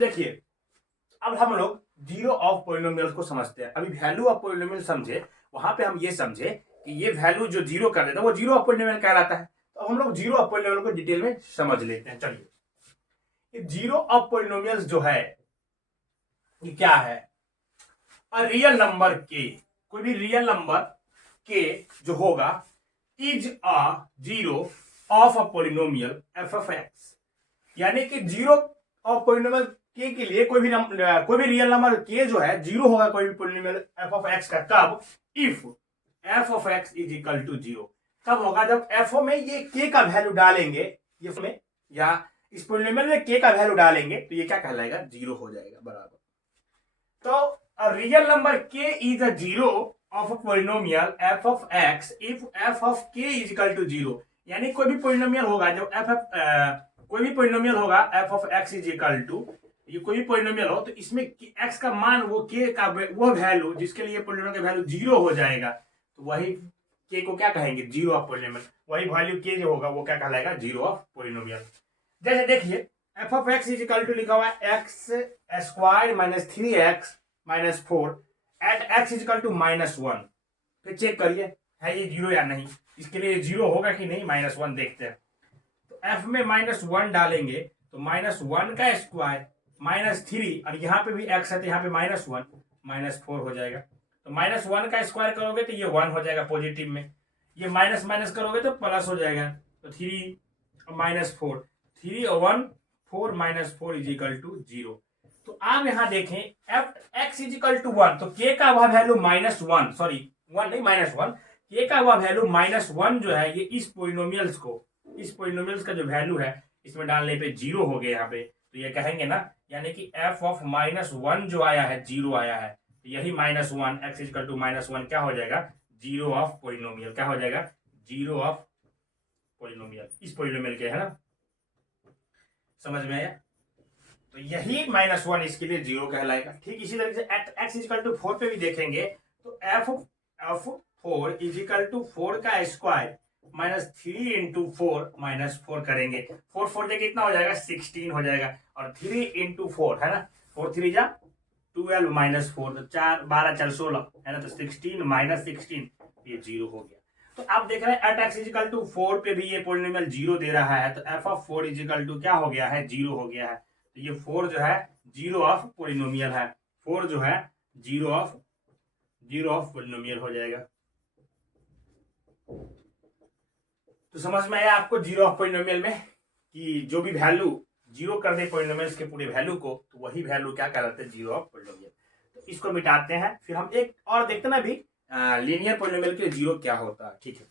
देखिए, अब हम लोग जीरो ऑफ पॉलिनोमियल को समझते हैं। अभी वैल्यू ऑफ पॉलिनोमियल समझे, वहां पे हम ये समझे कि ये वैल्यू जो जीरो कर देता है वो जीरो ऑफ पॉलिनोमियल कहलाता है। तो हम लोग जीरो ऑफ पॉलिनोमियल को डिटेल में समझ लेते हैं। चलिए, ये जीरो ऑफ पॉलिनोमियल्स जो है ये क्या है? अ रियल नंबर के, कोई भी रियल नंबर के जो होगा is a zero of a polynomial f of x. यानी कि जीरो ऑफ पॉलिनोमियल के लिए कोई भी रियल नंबर के जो है जीरो होगा कोई भी पॉलिनोमियल एफ ऑफ एक्स का। कब? If f of x is equal to zero. कब होगा? जब एफ में ये के का वैल्यू डालेंगे, ये में या इस पॉलिनोमियल में के का वैल्यू डालेंगे तो ये क्या कहलाएगा? जीरो हो जाएगा बराबर। तो रियल नंबर के is a zero of a polynomial f of x if f of के इज इक्वल टू जीरो। यानी कोई भी पॉलिनोमियल होगा जब कोई भी पॉलिनोमियल होगा f of x is equal to, ये कोई भी पॉलिनोमियल हो तो इसमें एक्स का मान वो के का वो वैल्यू जिसके लिए पॉलिनोमियल का वैल्यू जीरो हो जाएगा तो वही के को क्या कहेंगे? Zero of polynomial. वही वैल्यू के जो होगा वो क्या कहलाएगा? Zero of polynomial. जैसे देखिए, f of x is equal to लिखा हुआ है x square minus 3x minus 4 at x is equal to minus 1। फिर चेक करिए है ये जीरो या नहीं। इसके लिए जीरो होगा कि नहीं, माइनस 1 देखते हैं। तो एफ में माइनस 1 डालेंगे तो माइनस 1 का स्क्वायर माइनस 3, और यहाँ पे भी एक्स है तो यहाँ पे माइनस 1 माइनस 4 हो जाएगा। तो माइनस 1 का स्क्वायर करोगे तो ये 1 हो जाएगा पॉजिटिव में, ये माइनस माइनस करोगे तो प्लस हो जाएगा। तो 3 माइनस 4, 3 और 1 4 minus 4 is equal to zero. तो आप यहां देखें f x is equal to 1, तो के का वह वैल्यू माइनस 1, सॉरी 1 नहीं माइनस 1, के का वह वैल्यू माइनस 1 जो है ये इस पोलिनोमियल्स का जो वैल्यू है इसमें डालने पे जीरो हो गया यहाँ पे। तो ये कहेंगे ना, यानी कि एफ ऑफ माइनस 1 जो आया है जीरो आया है, तो यही minus 1 x equal to minus 1 क्या हो जाएगा? Zero of polynomial. क्या हो जाएगा? Zero of polynomial. इस पोलिनोमियल के है ना, समझ में आया? तो यही माइनस 1 इसके लिए जीरो कहलाएगा। ठीक इसी तरीके से एट एक्स इक्वल टू 4 पे भी देखेंगे तो एफ 4 इज इक्वल टू 4 का स्क्वायर माइनस 3 इंटू 4 माइनस 4 करेंगे। 4 4 से कितना हो जाएगा? 16 हो जाएगा। और 3 इंटू 4 है ना, 4 3 जा 12 माइनस 4, तो 4 12 4 16 है ना, तो 16 माइनस 16 ये जीरो हो गया। तो आप देख रहे हैं एट एक्स इजिकल टू 4 पे भी ये पॉलिनोमियल जीरो दे रहा है, तो एफ ऑफ 4 इजिकल टू क्या हो गया है? जीरो हो गया है। तो ये 4 जो है जीरो ऑफ पॉलिनोमियल है। 4 जो है जीरो ऑफ पॉलिनोमियल हो जाएगा। तो समझ में आया आपको जीरो ऑफ पॉलिनोमियल में कि जो भी वैल्यू जीरो कर दे पॉलिनोमियल्स के पूरे वैल्यू को तो वही वैल्यू क्या कहलाते हैं? Zero of polynomial. तो इसको मिटाते हैं, फिर हम एक और देखते हैं ना अभी लीनियर पॉलिनोमियल के जीरो क्या होता है। ठीक है,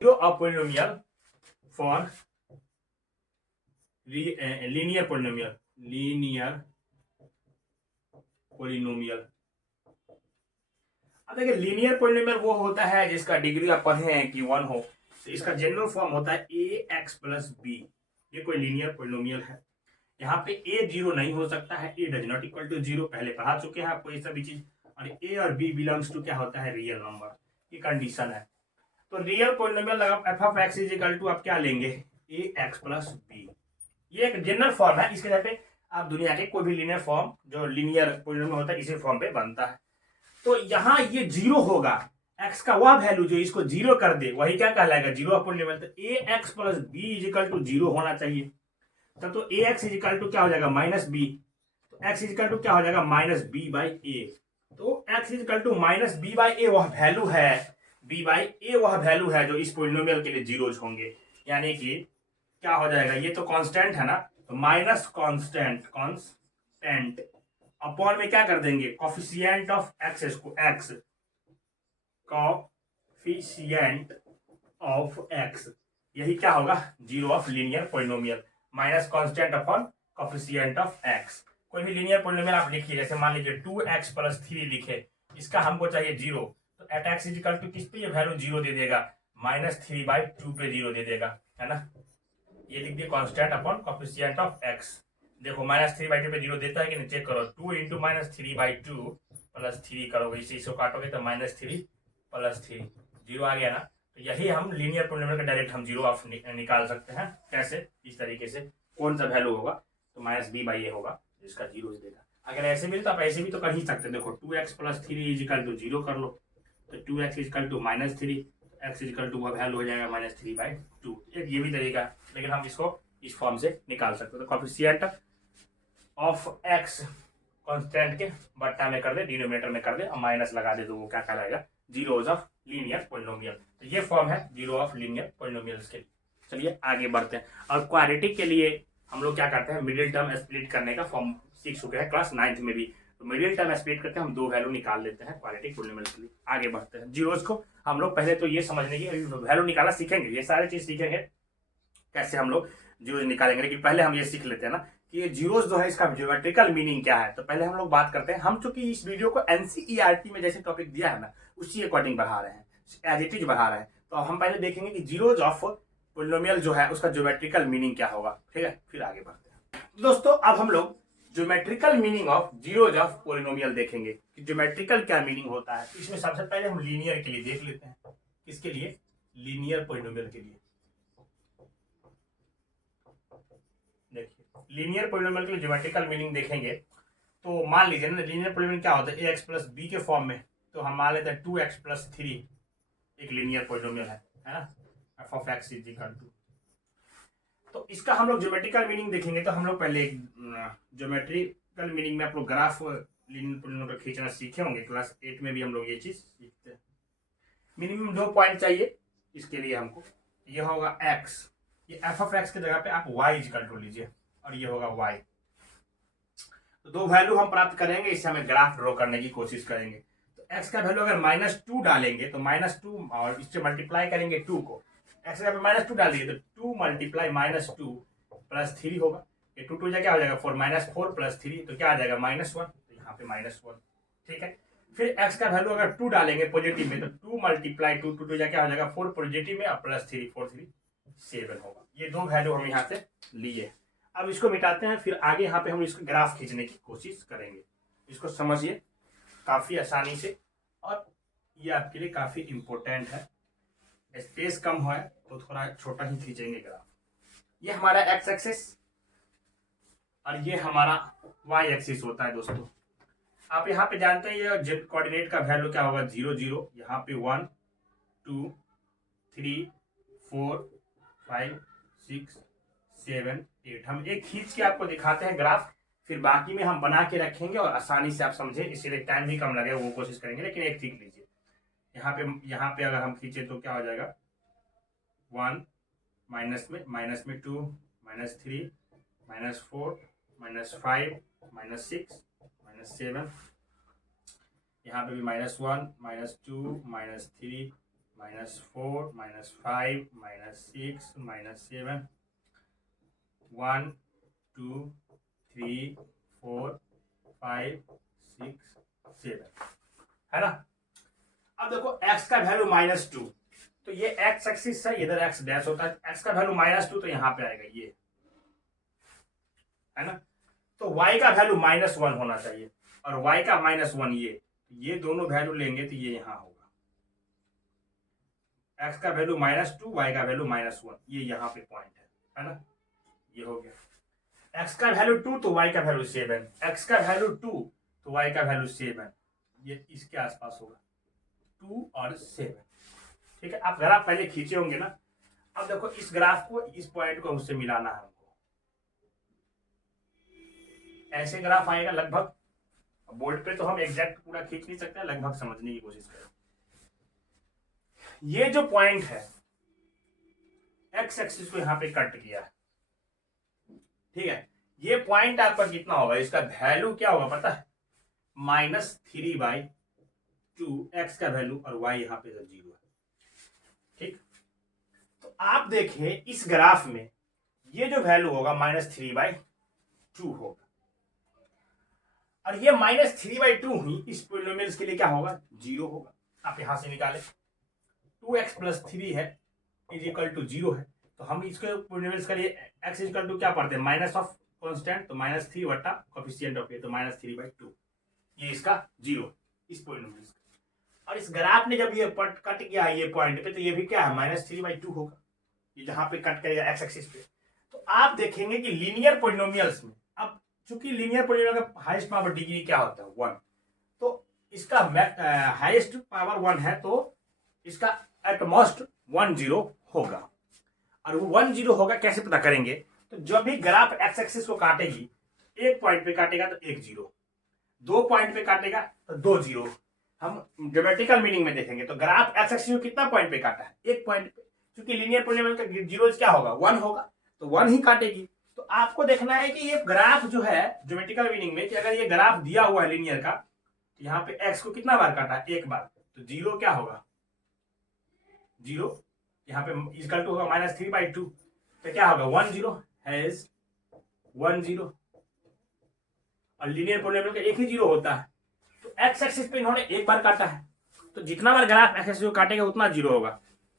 zero of polynomial for linear polynomial. अब देखिए, लीनियर पॉलिनोमियल वो होता है जिसका डिग्री आप पढ़े हैं कि 1 हो। तो इसका जनरल फॉर्म होता है ए एक्स प्लस बी। ये कोई लीनियर पॉलिनोमियल है। यहाँ पे ए जीरो नहीं हो सकता है, a does not equal to zero, पहले पढ़ा चुके हैं आपको ये सभी चीज। और ए और बी बिलोंग्स टू क्या होता है? रियल नंबर, ये कंडीशन है। तो real polynomial f of x is equal to आप क्या लेंगे? A x plus b. ये एक जनरल फॉर्म है, इसके जगह पे आप दुनिया के कोई भी लीनियर फॉर्म जो लीनियर पॉलिनोमियल होता है इसी फॉर्म पे बनता है। तो यहाँ ये जीरो होगा, एक्स का वह वैल्यू जो इसको जीरो कर दे वही क्या कहलाएगा? Zero of polynomial. तो a x plus b is equal to zero होना चाहिए। तब तो a x is equal to क्या हो जाएगा? Minus b. तो एक्स इज इक्वल टू क्या हो जाएगा? Minus b by a. तो x is equal to minus b by a वह वैल्यू है, बी बाई ए वह वैल्यू है जो इस पॉलिनोमियल के लिए जीरोज होंगे। यानी कि क्या हो जाएगा? ये तो कांस्टेंट है ना, तो माइनस कांस्टेंट अपॉन में क्या कर देंगे? कॉफिशिएंट ऑफ एक्स को एक्स, कॉफिशिएंट ऑफ एक्स, यही क्या होगा? Zero of linear polynomial. Minus constant upon coefficient of x. कोई भी लीनियर पॉलिनोमियल आप लिखिए, जैसे मान लीजिए 2x प्लस 3 लिखे, इसका हमको चाहिए जीरो, तो at x is equal to किस पे ये वैल्यू जीरो दे देगा? माइनस 3/2 पे जीरो दे देगा, है ना। ये लिख दिए constant upon coefficient of x. देखो माइनस 3/2 पे जीरो देता है कि नहीं, चेक करो। 2 इंटू माइनस 3/2 प्लस 3 करोगे, इसे काटोगे तो माइनस 3 प्लस 3 जीरो आ गया ना। तो यही हम लीनियर पॉलिनोमियल का डायरेक्ट हम जीरो ऑफ निकाल सकते हैं। कैसे? इस तरीके से कौन सा वैल्यू होगा? तो माइनस बी बाई ए होगा इसका 0 ही देगा। अगर ऐसे मिले तो आप ऐसे भी तो कर ही सकते हैं। देखो 2x प्लस 3 इजिकल टू 0 कर लो, तो 2x is equal to -3, x is equal to value हो जाएगा -3/2। एक ये भी तरीका है, लेकिन हम इसको इस फॉर्म से निकाल सकते हैं। तो कोफिशिएंट ऑफ x कांस्टेंट के बट्टा में कर दे, डिनोमिनेटर में कर दे और माइनस लगा दे, तो वो क्या कहलाएगा, जीरोज ऑफ लीनियर पॉलिनोमियल। तो ये फॉर्म है जीरो ऑफ लीनियर पॉलिनोमियल्स के लिए। चलिए आगे बढ़ते हैं। और क्वाड्रेटिक के लिए हम लोग क्या करते हैं, मिडिल टर्म स्प्लिट करने का फॉर्म सीख चुके हैं क्लास 9th में भी। तो मिडिल टर्म स्प्लिट करके हम 2 वैल्यू निकाल लेते हैं क्वाड्रेटिक पॉलिनोमियल के लिए। आगे बढ़ते हैं। जीरोज को हम लोग पहले तो ये समझने की वैल्यू निकालना सीखेंगे, ये सारी चीज सीखेंगे कैसे हम लोग जीरोज निकालेंगे। लेकिन पहले हम ये सीख लेते हैं ना कि ये जीरोज जो है इसका ज्योमेट्रिकल मीनिंग क्या है। तो पहले हम लोग बात करते हैं। हम चूंकि इस वीडियो को एनसीईआरटी में जैसे टॉपिक दिया है ना, उसी अकॉर्डिंग बढ़ा रहे हैं, एज इट इज बढ़ा रहे हैं। तो हम पहले देखेंगे कि जीरोज ऑफ पॉलिनोमियल जो है उसका ज्योमेट्रिकल मीनिंग क्या होगा, ठीक है, फिर आगे बढ़ते हैं। तो दोस्तों अब हम लोग geometrical meaning of zeros of polynomial देखेंगे कि ज्योमेट्रिकल क्या मीनिंग होता है। इसमें सबसे पहले हम लीनियर के लिए देख लेते हैं। किसके लिए, लीनियर पॉलिनोमियल के लिए। देखिए लीनियर पॉलिनोमियल के लिए ज्योमेट्रिकल मीनिंग देखेंगे तो मान लीजिए ना, लीनियर पॉलिनोमियल क्या होता है, ax प्लस बी के फॉर्म में। तो हम मान लेते हैं 2x प्लस 3 एक लीनियर पॉलिनोमियल है ना, f of x is equal to. तो इसका हम लोग ज्योमेट्रिकल मीनिंग देखेंगे। तो हम लोग पहले ज्योमेट्रिकल मीनिंग में आप लोग ग्राफ लीनियर पॉलिनोमियल खींचना सीखे होंगे, क्लास 8 में भी हम लोग ये चीज सीखते हैं। मिनिमम 2 पॉइंट चाहिए इसके लिए हमको। ये होगा x, ये f ऑफ x की जगह पे आप y इक्वल टू लीजिए, और ये होगा y। तो 2 वैल्यू हम प्राप्त करेंगे, इससे हमें ग्राफ ड्रॉ करने की कोशिश करेंगे। तो x का वैल्यू अगर -2 डालेंगे तो -2 और इससे मल्टीप्लाई करेंगे 2 को, x का -2 डालिए तो 2 मल्टीप्लाई -2 प्लस 3 होगा। ये 2 क्या हो जाएगा 4 4 प्लस 3 तो क्या आ जाएगा -1। तो यहाँ पे -1, ठीक है। फिर x का वैल्यू अगर 2 डालेंगे पॉजिटिव में तो 2 मल्टीप्लाई 2 क्या हो जाएगा 4 पॉजिटिव में और प्लस 3 4 3 7 होगा। ये 2 वैल्यू हम यहाँ से लिए। अब इसको मिटाते हैं, फिर आगे यहाँ पे हम इसको ग्राफ खींचने की कोशिश करेंगे। इसको समझिए काफी आसानी से, और ये आपके लिए काफी इंपॉर्टेंट है। स्पेस कम है तो थोड़ा छोटा ही खींचेंगे ग्राफ। ये हमारा एक्स एक्सिस और ये हमारा वाई एक्सिस होता है दोस्तों। आप यहाँ पे जानते हैं ये कोऑर्डिनेट का वैल्यू क्या होगा 0 0, यहाँ पे 1 2 3 4 5 6 7 8। हम एक खींच के आपको दिखाते हैं ग्राफ, फिर बाकी में हम बना के रखेंगे और आसानी से आप समझे, इसीलिए टाइम भी कम लगे वो कोशिश करेंगे। लेकिन एक सीख लीजिए, यहाँ पे अगर हम खींचे तो क्या हो जाएगा 1 माइनस में 2 -3 -4 -5 -6 -7, यहाँ पे भी -1 -2 -3 -4 -5 -6 -7 1 2 3 4 5 6 7, है ना। अब देखो x का वैल्यू -2, तो ये x एक्सिस है, इधर x डैश होता है। x का वैल्यू -2 तो यहाँ पे आएगा ये, है ना। तो y का वैल्यू -1 होना चाहिए, और y का -1 ये दोनों वैल्यू लेंगे तो ये यहाँ होगा। x का वैल्यू -2, y का वैल्यू -1, ये यहाँ पे पॉइंट है ना। ये हो गया। x का वैल्यू 2 तो y का वैल्यू 7, x का वैल्यू 2 तो y का वैल्यू 7, ये इसके आसपास होगा 2 और 7, ठीक है। आप ग्राफ पहले खींचे होंगे ना। अब देखो इस ग्राफ को इस पॉइंट को उससे मिलाना है हमको। ऐसे ग्राफ आएगा लगभग, बोर्ड पे तो हम एग्जैक्ट पूरा खींच नहीं सकते, लगभग समझने की कोशिश करें। ये जो पॉइंट है एक्स एक्सिस को यहाँ पे कट किया है, ठीक है। ये पॉइंट आपका कितना होगा, इसका वैल्यू क्या होगा पता है, -3/2 एक्स का वैल्यू, और y यहाँ पे 0 है, ठीक। तो आप देखिए इस ग्राफ में ये जो वैल्यू होगा -3/2 होगा, और ये -3/2 ही इस पॉलिनोमियल्स के लिए क्या होगा 0 होगा। आप यहां से निकाले 2x + 3 है = 0 है। तो हम इसके पॉलिनोमियल्स के लिए x = क्या पढ़ते हैं, माइनस ऑफ कांस्टेंट, तो -3 बटा कोएफिशिएंट ऑफ ए, तो -3/2 ये इसका 0 इस पॉलिनोमियल्स। और इस ग्राफ ने जब ये कट किया ये पॉइंट पे, तो ये भी क्या है -3/2 होगा, ये जहां पे कट करेगा एक्स एक्सिस पे। तो आप देखेंगे कि लीनियर पॉलिनोमियल्स में अब चूंकि लीनियर पॉलिनोमियल का हाईएस्ट पावर डिग्री क्या होता है 1, तो इसका हाईएस्ट पावर 1 है तो इसका एट मोस्ट 10 होगा। और वो 10 होगा कैसे पता करेंगे, तो जब भी ग्राफ एक्स एक्सिस को काटेगी, एक पॉइंट पे काटेगा तो 1 0, 2 पॉइंट पे काटेगा तो 2 0। हम ज्योमेट्रिकल मीनिंग में देखेंगे तो ग्राफ एक्स एक्सिस को कितना पॉइंट पे काटा है, एक पॉइंट पे, क्योंकि लीनियर पॉलिनोमियल का जीरोज क्या होगा 1 होगा, तो 1 ही काटेगी। तो आपको देखना है कि ये ग्राफ जो है ज्योमेट्रिकल मीनिंग में, कि अगर ये ग्राफ दिया हुआ है लीनियर का, तो यहाँ पे एक्स को कितना बार काटा है, एक बार, तो 0 क्या होगा 0, यहाँ पे इक्वल टू होगा -3/2, तो क्या होगा 1 0 हैज 1 0। और लीनियर पॉलिनोमियल का एक ही 0 होता है, तो एक्स एक्सिस पे इन्होंने एक बार काटा है, तो जितना बार ग्राफ एक्स एक्सिस को काटेगा उतना 0 होगा।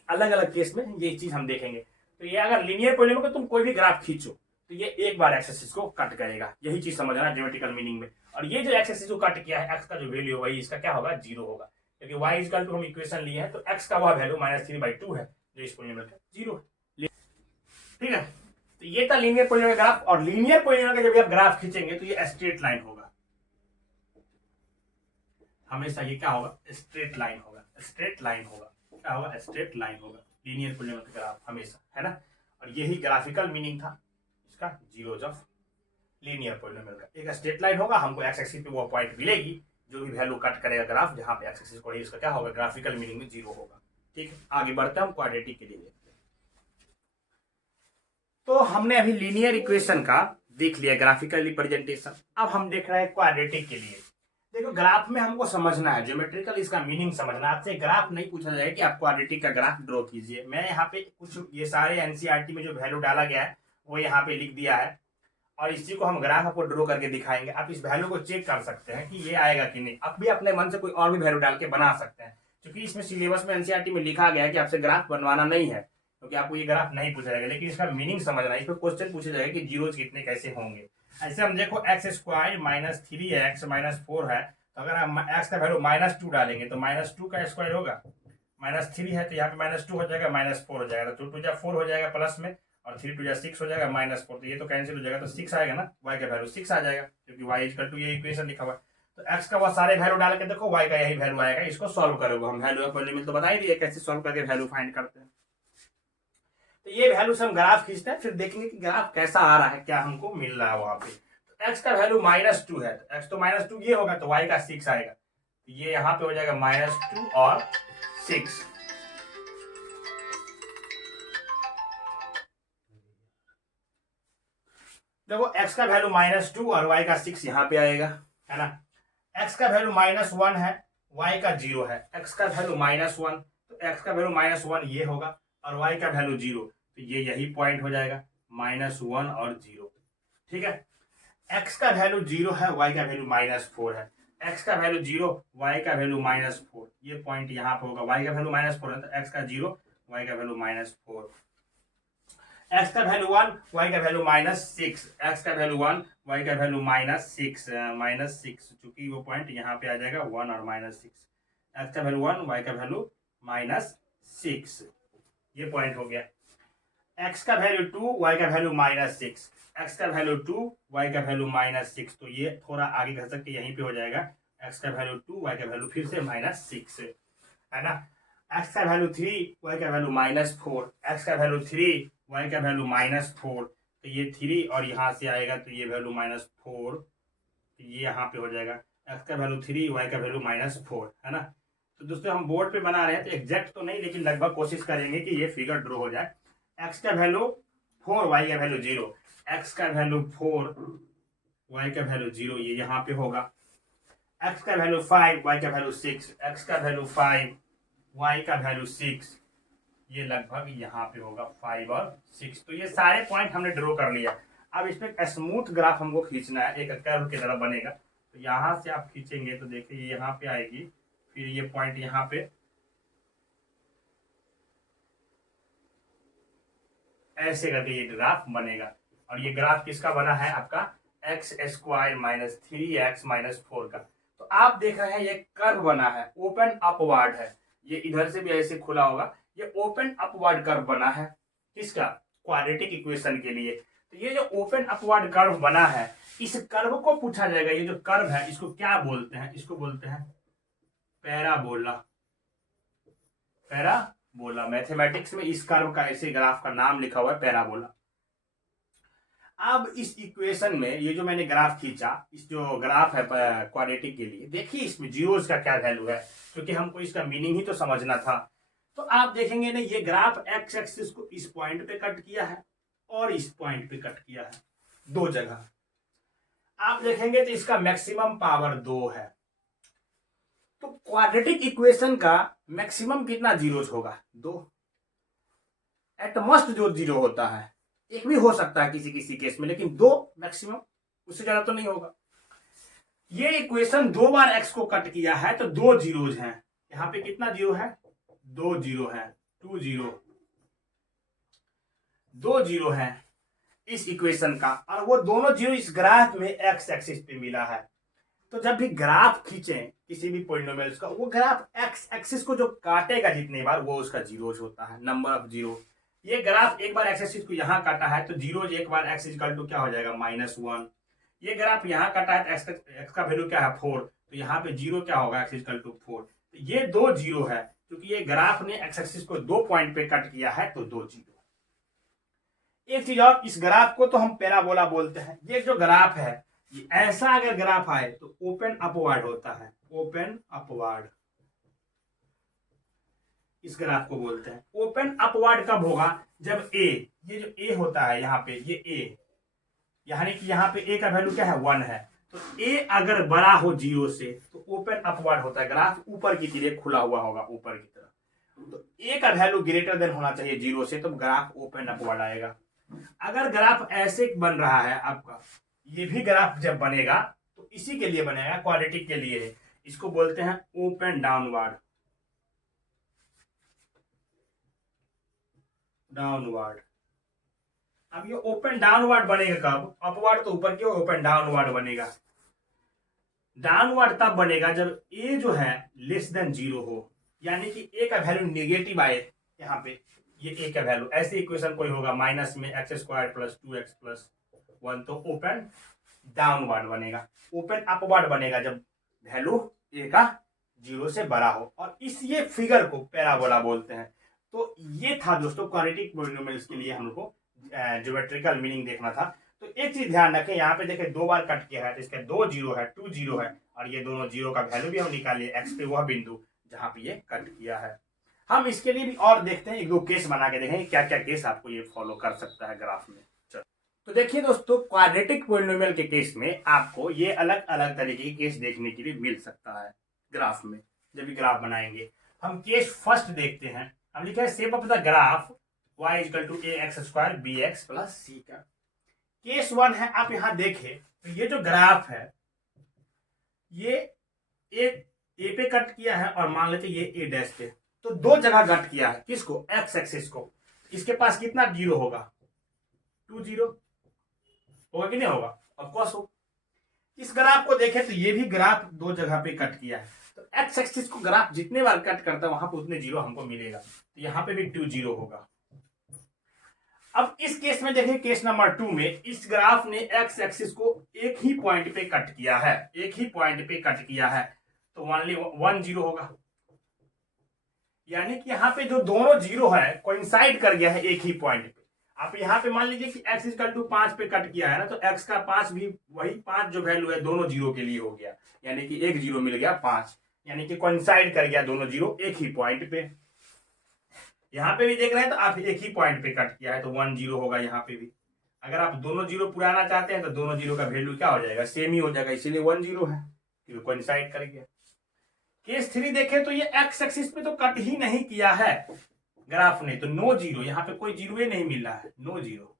अलग अलग केस में ये चीज हम देखेंगे। तो ये अगर लीनियर पॉलिनोमियल का तुम कोई भी ग्राफ खींचो तो ये एक बार एक्स एक्सिस को कट करेगा, यही चीज समझना ज्योमेट्रिकल मीनिंग में। और ये जो एक्स एक्सिस को कट किया है, एक्स का जो वैल्यू होगा इसका क्या होगा 0 होगा, क्योंकि वाई इक्वल टू हम इक्वेशन लिए हैं, तो एक्स का वह वैल्यू -3/2 है जो इस पॉलिनोमियल का 0 है। ठीक है, तो ये था लीनियर पॉलिनोमियल ग्राफ। और लीनियर पॉलिनोमियल का जब आप ग्राफ खींचेंगे तो ये स्ट्रेट लाइन होगा, हमेशा ये क्या होगा स्ट्रेट लाइन होगा, स्ट्रेट लाइन होगा, क्या होगा स्ट्रेट लाइन होगा लीनियर पॉलिनोमियल का ग्राफ हमेशा, है ना। और यही ग्राफिकल मीनिंग था इसका जीरोज ऑफ लीनियर पॉलिनोमियल का। एक स्ट्रेट लाइन होगा, हमको एक्स एक्सिस पे वो पॉइंट मिलेगी जो भी वैल्यू कट करेगा ग्राफ, जहां पे एक्स एक्सिस कोई इसका क्या होगा ग्राफिकल मीनिंग में 0 होगा। ठीक है, आगे बढ़ते हैं हम क्वाड्रेटिक के लिए देखते हैं। तो हमने अभी लीनियर इक्वेशन का देख लिया ग्राफिकल रिप्रेजेंटेशन, अब हम देख रहे हैं क्वाड्रेटिक के लिए। देखो ग्राफ में हमको समझना है, ज्योमेट्रिकल इसका मीनिंग समझना। आपसे ग्राफ नहीं पूछा जाएगा कि आप क्वाड्रेटिक का ग्राफ ड्रॉ कीजिए। मैं यहाँ पे कुछ ये सारे एनसीईआरटी में जो वैल्यू डाला गया है वो यहाँ पे लिख दिया है, और इसी को हम ग्राफ आपको ड्रॉ करके दिखाएंगे। आप इस वैल्यू को चेक कर सकते हैं कि ये आएगा कि नहीं। आप भी अपने मन से कोई और भी वैल्यू डाल के बना सकते हैं, क्योंकि इसमें सिलेबस में एनसीईआरटी में लिखा गया है कि आपसे ग्राफ बनवाना नहीं है, क्योंकि आपको ये ग्राफ नहीं पूछा जाएगा। लेकिन इसका मीनिंग समझना है, इस पर क्वेश्चन पूछा जाएगा कि जीरोज कितने कैसे होंगे। ऐसे हम देखो x² -3x -4 है, तो अगर हम x का वैल्यू -2 डालेंगे तो -2 का स्क्वायर होगा, -3 है तो यहाँ पे -2 हो जाएगा, -4 हो जाएगा, तो 2 2 4 हो जाएगा प्लस में, और 3 2 6 हो जाएगा -4, तो ये तो कैंसिल हो जाएगा, तो 6 आएगा ना, y का वैल्यू 6 आ जाएगा, क्योंकि y इक्वल टू ये इक्वेशन लिखा हुआ है। तो x का वो सारे वैल्यू डाल के देखो y का यही वैल्यू आएगा, इसको सॉल्व करोगे। हम वैल्यू ऑफ पॉलिनोमियल तो बता ही दिए कैसे सॉल्व करके वैल्यू फाइंड करते हैं। तो ये वैल्यू से हम ग्राफ खींचते हैं, फिर देखेंगे कि ग्राफ कैसा आ रहा है, क्या हमको मिल रहा है वहां पे। तो x का वैल्यू -2 है, तो x तो -2 ये होगा, तो y का 6 आएगा, तो ये यहाँ पे हो जाएगा -2 और 6। देखो x का वैल्यू -2 और y का 6 यहाँ पे आएगा, है ना। x का वैल्यू -1 है, y का 0 है। x का वैल्यू -1, तो x का वैल्यू -1 ये होगा, और y का वैल्यू 0, तो ये यही पॉइंट हो जाएगा -1 और 0। ठीक है, x का वैल्यू 0 है, y का वैल्यू -4 है, x का वैल्यू 0, y का वैल्यू -4, ये पॉइंट यहाँ पे होगा। y का वैल्यू -4 है, तो x का 0, y का वैल्यू -4, x का वैल्यू 1, y का वैल्यू -6, x का वैल्यू 1, y का वैल्यू -6, चूंकि वो पॉइंट यहाँ पे आ जाएगा 1 और -6, x का वैल्यू 1, y का वैल्यू -6, ये पॉइंट हो गया। x का वैल्यू 2, y का वैल्यू -6, x का वैल्यू 2, y का वैल्यू -6, तो ये थोड़ा आगे घस के यहीं पे हो जाएगा, x का वैल्यू 2, y का वैल्यू फिर से -6, है ना। x का वैल्यू 3, y का वैल्यू -4, x का वैल्यू 3, y का वैल्यू -4, तो ये 3 और यहाँ से आएगा, तो ये वैल्यू -4, तो ये यहाँ पे हो जाएगा, x का वैल्यू 3, y का वैल्यू -4, है ना। तो दोस्तों हम बोर्ड पे बना रहे हैं, तो एग्जैक्ट तो नहीं, लेकिन लगभग कोशिश करेंगे कि ये फिगर ड्रॉ हो जाए। x का वैल्यू 4, y का वैल्यू 0, x का वैल्यू 4, y का वैल्यू 0, ये यहाँ पे होगा। x का वैल्यू 5, y का वैल्यू 6, x का वैल्यू 5, y का वैल्यू 6, ये लगभग यहाँ पे होगा 5 और 6। तो ये सारे पॉइंट हमने ड्रॉ कर लिया। अब इस पे स्मूथ ग्राफ हमको खींचना है, एक कर्व की तरह बनेगा। तो यहाँ से आप खींचेंगे तो देखिए यहाँ पे आएगी, फिर ये पॉइंट यहाँ पे ऐसे करके ये ग्राफ बनेगा। और ये ग्राफ किसका बना है, आपका x² -3x -4 का। तो आप देख रहे हैं ये कर्व बना है, ओपन अपवर्ड है, ये इधर से भी ऐसे खुला होगा, ये ओपन अपवर्ड कर्व बना है, किसका क्वाड्रेटिक इक्वेशन के लिए। तो ये जो ओपन अपवर्ड कर्व बना है, इस कर्व को पूछा जाएगा, ये जो कर्व है इसको क्या बोलते हैं, इसको बोलते हैं पैराबोला। पैराबोला मैथमेटिक्स में इस कर्व का, ऐसे ग्राफ का नाम लिखा हुआ है पैराबोला। अब इस इक्वेशन में ये जो मैंने ग्राफ खींचा, इस जो ग्राफ है क्वाड्रेटिक के लिए, देखिए इसमें जीरोस का क्या वैल्यू है, क्योंकि हमको इसका मीनिंग ही तो समझना था। तो आप देखेंगे ना, ये ग्राफ एक्स एक्सिस को इस पॉइंट पे कट किया है और इस पॉइंट पे कट किया है, दो जगह। आप देखेंगे तो इसका मैक्सिमम पावर 2 है। तो क्वाड्रेटिक इक्वेशन का मैक्सिमम कितना जीरोस होगा, 2। एट मोस्ट जो जीरो होता है, एक भी हो सकता है किसी किसी केस में, लेकिन 2 मैक्सिमम, उससे ज्यादा तो नहीं होगा। ये इक्वेशन 2 बार एक्स को कट किया है तो 2 जीरोज हैं। यहां पे कितना जीरो है, 2 जीरो है, 2 जीरो, 2 जीरो है इस इक्वेशन का, और वो दोनों जीरो इस ग्राफ में एक्स एक्सिस पे मिला है। तो जब भी ग्राफ खींचें किसी भी पॉलिनोमियल्स का, वो ग्राफ एक्स एक्सिस को जो काटेगा जितने बार, वो उसका जीरोज होता है, नंबर ऑफ जीरो। ये ग्राफ एक बार एक्स एक्सिस को यहाँ काटा है तो जीरोज एक बार एक्स इक्वल टू क्या हो जाएगा, -1। ये ग्राफ यहाँ काटा है, एक्स का वैल्यू क्या है, 4, तो यहाँ पे जीरो क्या होगा, एक्स इक्वल टू 4। तो ये 2 जीरो है, क्योंकि ये ग्राफ ने एक्स एक्सिस को 2 पॉइंट पे कट किया है, तो 2 जीरो। एक चीज और, इस ग्राफ को तो हम पैराबोला बोलते हैं। ये जो ग्राफ है, ये ऐसा अगर ग्राफ आए तो ओपन अपवर्ड होता है, ओपन अपवर्ड इस ग्राफ को बोलते हैं। ओपन अपवर्ड कब होगा, जब ए, ये जो ए होता है यहाँ पे, ये ए, यानी कि यहाँ पे ए का वैल्यू क्या है, 1 है। तो ए अगर बड़ा हो जीरो से तो ओपन अपवर्ड होता है, ग्राफ ऊपर की तरफ खुला हुआ होगा, ऊपर की तरफ। तो ए का वैल्यू ग्रेटर देन होना चाहिए जीरो से, तो ग्राफ ओपन अपवर्ड आएगा। अगर ग्राफ ऐसे बन रहा है आपका, ये भी ग्राफ जब बनेगा तो इसी के लिए बनेगा, क्वाड्रेटिक के लिए है, इसको बोलते हैं ओपन डाउनवर्ड। डाउनवर्ड, अब ये ओपन डाउनवर्ड बनेगा कब, अपवर्ड तो ऊपर की, ओपन डाउनवर्ड बनेगा। डाउनवर्ड तब बनेगा जब ए जो है लेस देन जीरो हो, यानी कि ए का वैल्यू नेगेटिव आए। यहाँ पे ये ए का वैल्यू, ऐसे इक्वेशन कोई होगा माइनस में x² + 2x + 1, तो ओपन डाउनवर्ड बनेगा। ओपन अपवर्ड बनेगा जब वैल्यू ए का जीरो से बड़ा हो, और इस ये फिगर को पैराबोला बोलते हैं। तो ये था दोस्तों क्वाड्रेटिक पॉलिनोमियल्स के लिए हमको ज्योमेट्रिकल मीनिंग देखना था। तो एक चीज ध्यान रखें, यहाँ पे देखें 2 बार कट किया है, तो इसका 2 जीरो है, 2 जीरो है, और ये दोनों जीरो का वैल्यू भी हम निकालिए एक्स पे वह बिंदु जहां पे ये कट किया है। हम इसके लिए भी और देखते हैं, 1-2 केस बना के देखेंगे क्या क्या केस आपको ये फॉलो कर सकता है ग्राफ में। तो देखिए दोस्तों, क्वाड्रेटिक पॉलिनोमियल के केस में आपको ये अलग अलग तरीके के केस देखने के लिए मिल सकता है ग्राफ में, जब भी ग्राफ बनाएंगे। हम केस फर्स्ट देखते हैं, हम लिखा है shape of the graph y = ax² bx + c का। केस 1 है, आप यहां देखें तो ये जो ग्राफ है, ये ए पे कट किया है, और मान लेते ये ए डैश पे, तो 2 जगह कट किया है, किसको, एक्स एक्सिस को। इसके पास कितना जीरो होगा, 2 जीरो होगा कि नहीं होगा, ऑफ कोर्स हो। इस ग्राफ को देखें तो ये भी ग्राफ 2 जगह पे कट किया है, तो एक्स एक्सिस को ग्राफ जितने बार कट करता है वहां पे उतने जीरो हमको मिलेगा, तो यहाँ पे भी 2 जीरो होगा। अब इस केस में देखें, केस नंबर 2 में इस ग्राफ ने एक्स एक्सिस को एक ही पॉइंट पे कट किया है, एक ही पॉइंट पे कट किया है, तो ओनली 1 जीरो होगा। यानी कि यहाँ पे जो दोनों जीरो है कोइंसाइड कर गया है एक ही पॉइंट पे। आप यहाँ पे मान लीजिए कि x = 5 पे कट किया है ना, तो x का 5 भी वही 5 जो वैल्यू है दोनों जीरो के लिए हो गया, यानी कि एक जीरो मिल गया 5, यानी कि कोइंसाइड कर गया दोनों जीरो एक ही पॉइंट पे। यहाँ पे भी देख रहे हैं तो आप एक ही पॉइंट पे कट किया है, तो 1 जीरो होगा यहाँ पे भी। अगर आप दोनों जीरो पुराना चाहते हैं तो दोनों जीरो का वैल्यू क्या हो जाएगा, सेम ही हो जाएगा, इसीलिए 1 जीरो है, क्योंकि कोइंसाइड कर गया। केस 3 देखें तो ये एक्स एक्सिस पे तो कट ही नहीं किया है ग्राफ ने, तो नो जीरो, यहाँ पे कोई जीरो ही नहीं मिल रहा है, नो जीरो,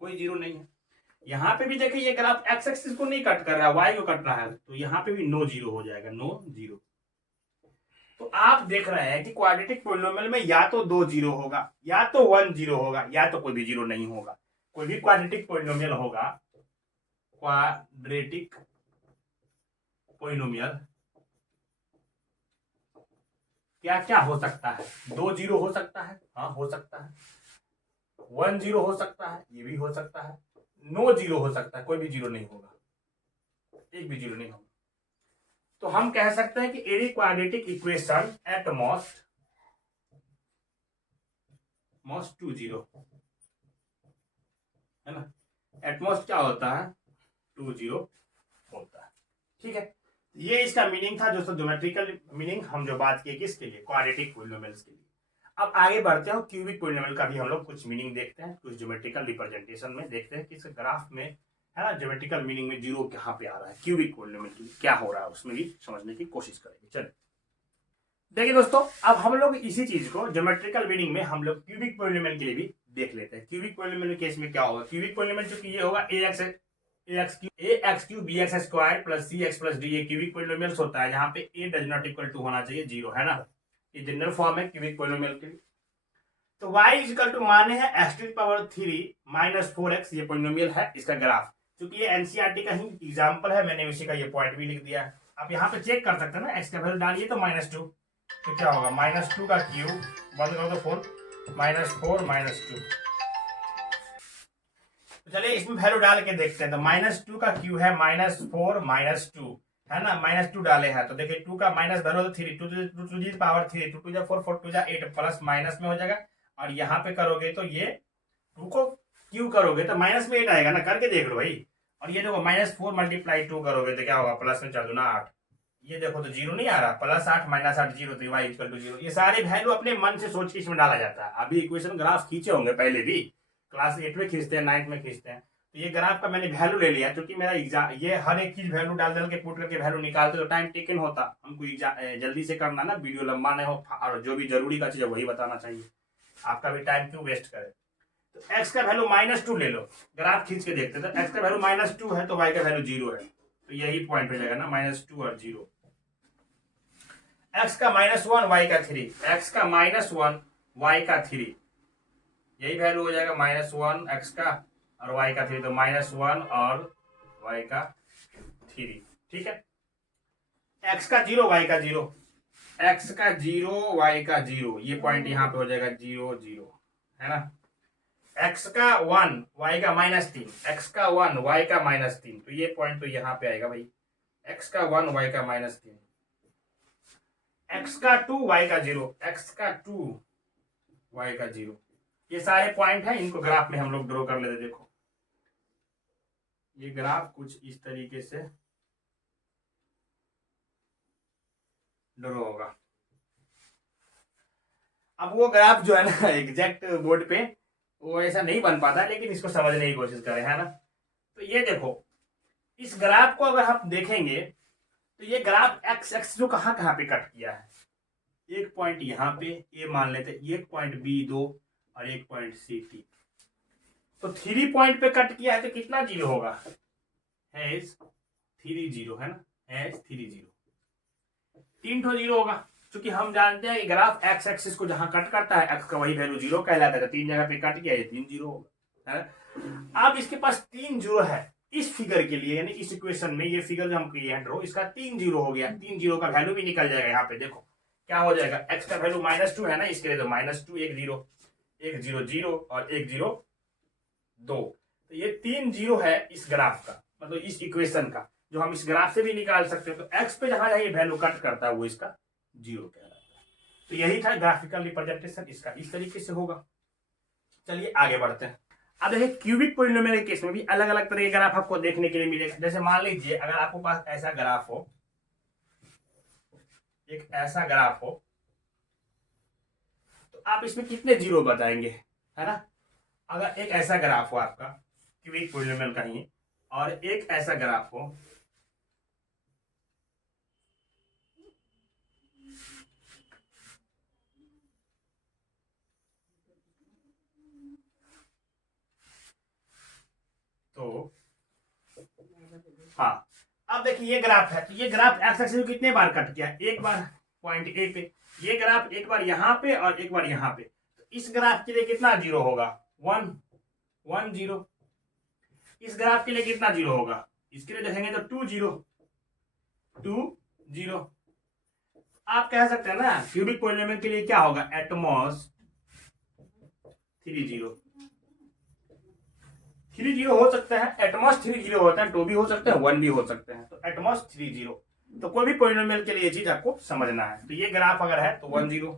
कोई जीरो नहीं है। यहाँ पे भी देखिए ये ग्राफ एक्स एक्सिस को नहीं कट कर रहा है, वाई को कट रहा है, तो यहाँ पे भी नो जीरो हो जाएगा, नो जीरो। तो आप देख रहे हैं कि क्वाड्रेटिक पॉलिनोमियल में या तो 2 जीरो होगा, या तो 1 जीरो होगा, या तो कोई भी जीरो नहीं होगा। कोई भी क्वाड्रेटिक पॉलिनोमियल होगा, क्वाड्रेटिक पॉलिनोमियल क्या क्या हो सकता है, 2 जीरो हो सकता है, हाँ हो सकता है, 1 जीरो हो सकता है, ये भी हो सकता है, नो जीरो हो सकता है, कोई भी जीरो नहीं होगा, एक भी जीरो नहीं होगा। तो हम कह सकते हैं कि any quadratic equation at most 2 zero, है ना। एट मोस्ट क्या होता है, 2 जीरो होता है, ठीक है। ये इसका मीनिंग था दोस्तों, ज्योमेट्रिकल मीनिंग हम जो बात किए किसके लिए, क्वाड्रेटिक पॉलिनोमियल्स के लिए। अब आगे बढ़ते हैं, क्यूबिक पॉलिनोमियल का भी हम लोग कुछ मीनिंग देखते हैं, कुछ ज्योमेट्रिकल रिप्रेजेंटेशन में देखते हैं कि इस ग्राफ में, है ना, ज्योमेट्रिकल मीनिंग में जीरो कहाँ पे आ रहा है, क्यूबिक पॉलिनोमियल क्या हो रहा है उसमें भी समझने की कोशिश करेंगे। चलिए देखिए दोस्तों, अब हम लोग इसी चीज को ज्योमेट्रिकल मीनिंग में हम लोग क्यूबिक पॉलिनोमियल के लिए भी देख लेते हैं। क्यूबिक पॉलिनोमियल केस में क्या होगा, क्यूबिक पॉलिनोमियल चूंकि ये होगा ax cube bx square plus cx plus d, ये क्यूबिक पॉलिनोमियल्स होता है जहां पे a does not equal to होना चाहिए जीरो, है ना। ये जनरल फॉर्म है क्यूबिक पॉलिनोमियल के लिए। तो y इक्वल टू माने है x to power 3 minus 4x, ये पॉलिनोमियल है, इसका ग्राफ। क्योंकि ये एनसीईआरटी का ही एग्जांपल है, मैंने उसी का ये पॉइंट भी लिख दिया है। आप यहाँ पे चेक कर सकते हैं ना, x का वैल्यू डालिए तो -2, तो क्या होगा -2 का क्यूब, बंद कर दो फोन, -4 -2। चलिए इसमें वैल्यू डाल के देखते हैं। तो -2 का क्यूब है -4 -2, है ना, -2 डाले हैं तो देखिए 2 का माइनस धरो तो 3, 2 की पावर 3, 2 2 4 4 2 8 प्लस माइनस में हो जाएगा। और यहाँ पे करोगे तो ये 2 को क्यू करोगे तो माइनस में 8 आएगा ना, करके देख लो भाई। और ये देखो -4 मल्टीप्लाई 2 करोगे तो क्या होगा, प्लस में 4 दूना 8, ये देखो तो जीरो नहीं आ रहा, +8 -8 जीरो, तो y इक्वल टू जीरो। ये सारे वैल्यू अपने मन से सोच के इसमें डाला जाता है। अभी इक्वेशन ग्राफ खींचे होंगे पहले भी, क्लास 8 में खींचते हैं, 9th में खींचते हैं। तो ये ग्राफ का मैंने वैल्यू ले लिया, क्योंकि मेरा एग्जाम ये हर एक चीज वैल्यू डाल के पुट करके वैल्यू निकालते तो टाइम टेकन होता, हमको जल्दी से करना ना, वीडियो लंबा नहीं हो, और जो भी जरूरी का चीज है वही बताना चाहिए, आपका भी टाइम क्यों वेस्ट करे। तो x का वैल्यू -2 ले लो, ग्राफ खींच के देखते हैं। तो x का वैल्यू -2 है तो y का वैल्यू 0 है, तो यही पॉइंट हो जाएगा ना, -2 और 0। x का -1 y का 3, x का -1 y का 3, यही वैल्यू हो जाएगा -1 x का और y का 3, तो -1 और y का 3, ठीक है। x का 0 y का 0, x का 0 y का 0, ये पॉइंट यहाँ पे हो जाएगा 0 0, है ना। x का 1 y का -3, x का 1 y का -3, तो ये पॉइंट तो यहाँ पे आएगा भाई, x का 1 y का -3, x का 2 y का 0, x का 2 y का 0, ये सारे पॉइंट हैं, इनको ग्राफ में हम लोग ड्रॉ कर लेते। देखो ये ग्राफ कुछ इस तरीके से ड्रॉ होगा। अब वो ग्राफ जो है ना एग्जैक्ट बोर्ड पे वो ऐसा नहीं बन पाता, लेकिन इसको समझने की कोशिश करें, है ना। तो ये देखो, इस ग्राफ को अगर हम देखेंगे तो ये ग्राफ एक्स एक्स जो कहाँ कहाँ पे कट किया है, एक पॉइंट यहाँ पे ये मान लेते, एक पॉइंट B2 और एक पॉइंट C3, तो 3 पॉइंट पे कट किया है तो कितना जीरो होगा, हैज 3 0, है ना, हैज 3 0, 3 ठो जीरो होगा। क्योंकि हम जानते हैं ग्राफ एक्स एक्सिस को जहां कट करता है एक्स का वही वैल्यू 0 कहलाता है, 3 जगह पे कट गया, ये 3 0 होगा, है। अब इसके पास 3 जीरो है इस फिगर के लिए, यानी इस इक्वेशन में, ये फिगर जो हम किए हैं ड्रॉ, इसका 3 जीरो हो गया, 3 जीरो का वैल्यू भी निकल जाएगा। यहाँ पे देखो क्या हो जाएगा, x का वैल्यू -2 है ना, इसके लिए तो -2, 1 0 1 0 0 और 1 0 2, तो ये 3 जीरो है इस ग्राफ का, मतलब इस इक्वेशन का, जो हम इस ग्राफ से भी निकाल सकते हैं। तो x पे जहां ये वैल्यू कट करता है वो इसका 0 कहलाता है। तो यही था ग्राफिकल रिप्रेजेंटेशन, इसका इस तरीके से होगा। चलिए आगे बढ़ते हैं। अब देखिए क्यूबिक पॉलिनोमियल के केस में भी अलग अलग तरह के ग्राफ आपको देखने के लिए मिलेगा। जैसे मान लीजिए अगर आपके पास ऐसा ग्राफ हो, एक ऐसा ग्राफ हो, तो आप इसमें कितने जीरो बताएंगे, है ना। अगर एक ऐसा ग्राफ हो आपका क्यूबिक पॉलिनोमियल का ही, और एक ऐसा ग्राफ हो, तो हाँ, अब देखिए ये ग्राफ है, तो ये ग्राफ एक्स एक्सिस कितने बार कट किया, एक बार पॉइंट ए पे, ये ग्राफ एक बार यहाँ पे और एक बार यहाँ पे, तो इस ग्राफ के लिए कितना जीरो होगा, 1 1 0। इस ग्राफ के लिए कितना जीरो होगा, इसके लिए देखेंगे तो 2 0 2 0। आप कह सकते हैं ना क्यूबिक पॉलिनोमियल के लिए क्या होगा, एटमॉस 3 0 30 हो सकता है, एटमॉस 30 होता है, 2 भी हो सकते हैं, 1 भी हो सकते हैं। तो एटमॉस 30, तो कोई भी पॉलिनोमियल के लिए ये चीज आपको समझना है। तो ये ग्राफ अगर है तो 1 0,